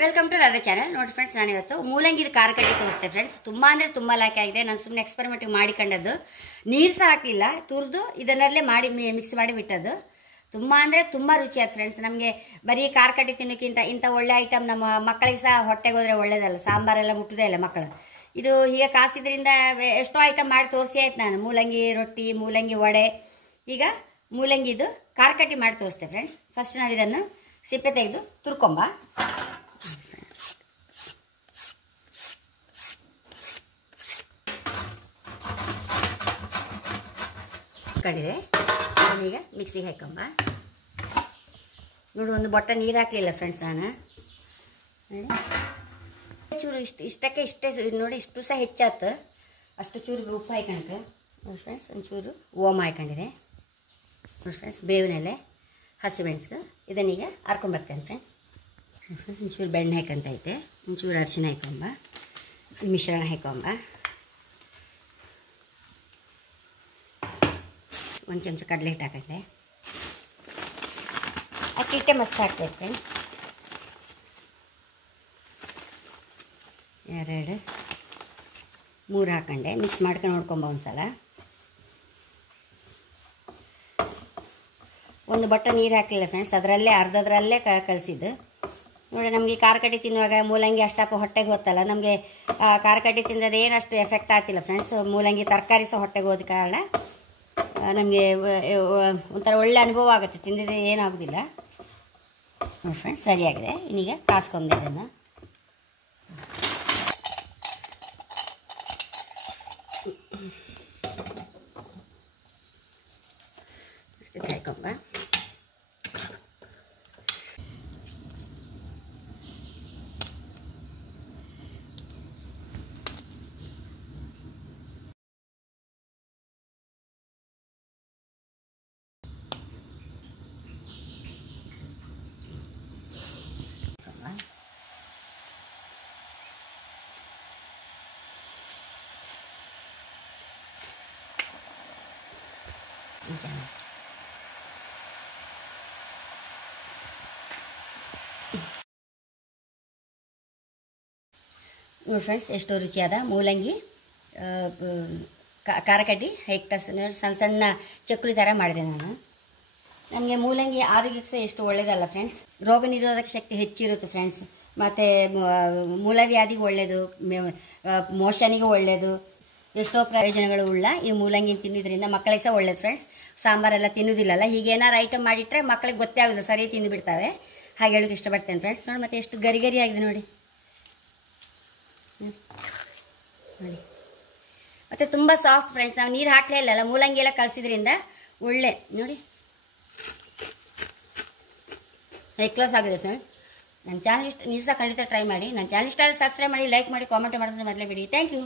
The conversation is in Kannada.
Welcome to Radha channel. ನೋಡಿ ಫ್ರೆಂಡ್ಸ್, ನಾನು ಇವತ್ತು ಮೂಲಂಗಿದ ಖಾರ ಕಟ್ಟಿ ತೋರಿಸ್ತೆ ಫ್ರೆಂಡ್ಸ್. ತುಂಬಾ ಅಂದ್ರೆ ತುಂಬಾ ಲಾಯ್ಕ್ ಆಗಿದೆ. ನಾನು ಸುಮ್ಮನೆ ಎಕ್ಸ್ಪೆರಿಮೆಂಟ್ ಮಾಡಿಕೊಂಡದ್ದು, ನೀರು ಸಹ ಹಾಕಲಿಲ್ಲ, ತುರಿದು ಇದನ್ನಲ್ಲೇ ಮಾಡಿ ಮಿಕ್ಸ್ ಮಾಡಿ ಬಿಟ್ಟದ್ದು. ತುಂಬಾ ಅಂದ್ರೆ ತುಂಬಾ ರುಚಿ ಆಯ್ತು ಫ್ರೆಂಡ್ಸ್. ನಮಗೆ ಬರೀ ಖಾರ ಕಟ್ಟಿ ತಿನ್ನೋಕ್ಕಿಂತ ಇಂಥ ಒಳ್ಳೆ ಐಟಮ್ ನಮ್ಮ ಮಕ್ಕಳಿಗೆ ಸಹ ಹೊಟ್ಟೆಗೆ ಹೋದ್ರೆ ಒಳ್ಳೇದಲ್ಲ. ಸಾಂಬಾರೆಲ್ಲ ಮುಟ್ಟುದೇ ಇಲ್ಲ ಮಕ್ಕಳು. ಇದು ಹೀಗೆ ಕಾಸಿದ್ರಿಂದ ಎಷ್ಟೋ ಐಟಮ್ ಮಾಡಿ ತೋರಿಸಿ ಆಯ್ತು ನಾನು. ಮೂಲಂಗಿ ರೊಟ್ಟಿ, ಮೂಲಂಗಿ ವಡೆ. ಈಗ ಮೂಲಂಗಿದು ಖಾರ ಕಟ್ಟಿ ಮಾಡಿ ತೋರಿಸ್ತೆ ಫ್ರೆಂಡ್ಸ್. ಫಸ್ಟ್ ನಾವು ಇದನ್ನು ಸಿಪ್ಪೆ ತೆಗೆದು ತುರ್ಕೊಂಬ ಕಡಿದೆ. ಈಗ ಮಿಕ್ಸಿಗೆ ಹಾಕೊಂಬ. ನೋಡು, ಒಂದು ಬೊಟ್ಟ ನೀರು ಹಾಕಲಿಲ್ಲ ಫ್ರೆಂಡ್ಸ್ ನಾನು. ಚೂರು ಇಷ್ಟಕ್ಕೆ ಇಷ್ಟೇ ನೋಡಿ, ಇಷ್ಟು ಸಹ ಹೆಚ್ಚಾಯ್ತು. ಅಷ್ಟು ಚೂರು ಉಪ್ಪು ಹಾಕಣಕ ನೋಡಿ ಫ್ರೆಂಡ್ಸ್. ಒಂಚೂರು ಓಮ ಹಾಕೊಂಡಿದೆ ನೋಡಿ ಫ್ರೆಂಡ್ಸ್. ಬೇವಿನೆಲೆ, ಹಸಿಮೆಣಸು ಇದನ್ನೀಗ ಹರ್ಕೊಂಬರ್ತೇನೆ ಫ್ರೆಂಡ್ಸ್. ಒಂಚೂರು ಬೆಣ್ಣೆ ಹಾಕಂತ ಐತೆ. ಒಂಚೂರು ಅರಿಶಿನ ಹಾಕೊಂಬ. ಮಿಶ್ರಣ ಹಾಕೊಂಬ. ಒಂದು ಚಮಚ ಕಡಲೆ ಹಿಟ್ಟು ಹಾಕಂಡೆ. ಅಕ್ಕಿ ಹಿಟ್ಟೆ ಮಸ್ತ್ ಹಾಕ್ಬೇಕು ಫ್ರೆಂಡ್ಸ್. 2 3 ಹಾಕೊಂಡೆ. ಮಿಕ್ಸ್ ಮಾಡ್ಕೊಂಡು ನೋಡ್ಕೊಂಬ ಒಂದ್ಸಲ. ಒಂದು ಬಟ್ಟ ನೀರು ಹಾಕಲಿಲ್ಲ ಫ್ರೆಂಡ್ಸ್, ಅದರಲ್ಲೇ ಅರ್ಧದ್ರಲ್ಲೇ ಕಲಿಸಿದ್ದು ನೋಡಿ. ನಮಗೆ ಖಾರ ಕಟ್ಟಿ ತಿನ್ನುವಾಗ ಮೂಲಂಗಿ ಅಷ್ಟಪ್ಪ ಹೊಟ್ಟೆಗೆ ಹೋಗ್ತಲ್ಲ. ನಮಗೆ ಖಾರ ಕಟ್ಟಿ ತಿಂದರೆ ಏನಷ್ಟು ಎಫೆಕ್ಟ್ ಆಗ್ತಿಲ್ಲ ಫ್ರೆಂಡ್ಸ್. ಮೂಲಂಗಿ ತರಕಾರಿ ಸಹ ಹೊಟ್ಟೆಗೆ ಹೋದ ಕಾರಣ ನಮಗೆ ಒಂಥರ ಒಳ್ಳೆ ಅನುಭವ ಆಗುತ್ತೆ. ತಿಂದಿದ್ರೆ ಏನಾಗೋದಿಲ್ಲ ನೋಡಿ ಫ್ರೆಂಡ್ಸ್. ಸರಿಯಾಗಿದೆ. ಇನ್ನೀಗ ಕಾಸ್ಕೊಂಡೆ ಇದನ್ನು. ಹಾಕೊಂಬ. ನೋಡಿ ಫ್ರೆಂಡ್ಸ್, ಎಷ್ಟೋ ರುಚಿಯಾದ ಮೂಲಂಗಿ ಖಾರ ಕಡ್ಡಿ ಹೆಕ್ಟಸ್ ನೋಡಿ. ಸಣ್ಣ ಸಣ್ಣ ಚಕ್ಕುಲಿ ಥರ ಮಾಡಿದೆ ನಾನು. ನಮಗೆ ಮೂಲಂಗಿ ಆರೋಗ್ಯಕ್ಕೆ ಸಹ ಎಷ್ಟು ಒಳ್ಳೆಯದಲ್ಲ ಫ್ರೆಂಡ್ಸ್. ರೋಗ ನಿರೋಧಕ ಶಕ್ತಿ ಹೆಚ್ಚಿರುತ್ತೆ ಫ್ರೆಂಡ್ಸ್. ಮತ್ತು ಮೂಲವ್ಯಾಧಿಗೂ ಒಳ್ಳೆಯದು, ಮೋಷನಿಗೂ ಒಳ್ಳೆಯದು. ಎಷ್ಟೋ ಪ್ರಯೋಜನಗಳು ಉಳ್ಳ ಈ ಮೂಲಂಗಿ ತಿನ್ನೋದ್ರಿಂದ ಮಕ್ಕಳಿಗೆ ಸಹ ಒಳ್ಳೇದು ಫ್ರೆಂಡ್ಸ್. ಸಾಂಬಾರೆಲ್ಲ ತಿನ್ನೋದಿಲ್ಲಲ್ಲ, ಹೀಗೆ ಏನಾರು ಐಟಮ್ ಮಾಡಿಟ್ರೆ ಮಕ್ಕಳಿಗೆ ಗೊತ್ತೇ ಆಗೋದಿಲ್ಲ, ಸರಿ ತಿಂದು ಬಿಡ್ತಾವೆ. ಹಾಗೆ ಹೇಳೋಕೆ ಇಷ್ಟಪಡ್ತೇನೆ ಫ್ರೆಂಡ್ಸ್. ನೋಡಿ, ಮತ್ತೆ ಎಷ್ಟು ಗರಿ ಗರಿ ಆಗಿದೆ ನೋಡಿ. ನೋಡಿ, ಮತ್ತು ತುಂಬ ಸಾಫ್ಟ್ ಫ್ರೆಂಡ್ಸ್. ನಾವು ನೀರು ಹಾಕಲೇ ಇಲ್ಲಲ್ಲ, ಮೂಲಂಗಿ ಎಲ್ಲ ಕಲಸಿದ್ರಿಂದ ಒಳ್ಳೆ ನೋಡಿ ಕ್ಲೋಸ್ ಆಗಿದೆ ಫ್ರೆಂಡ್ಸ್. ನನ್ನ ಚಾನಲ್ ಇಷ್ಟ ನೀವು ಸಹ ಖಂಡಿತ ಟ್ರೈ ಮಾಡಿ. ನನ್ನ ಚಾನಲ್ ಇಷ್ಟ ಸಬ್ಸ್ಕ್ರೈಬ್ ಮಾಡಿ, ಲೈಕ್ ಮಾಡಿ, ಕಾಮೆಂಟ್ ಮಾಡೋದನ್ನ ಮೊದಲೇ ಬಿಡಿ. Thank you.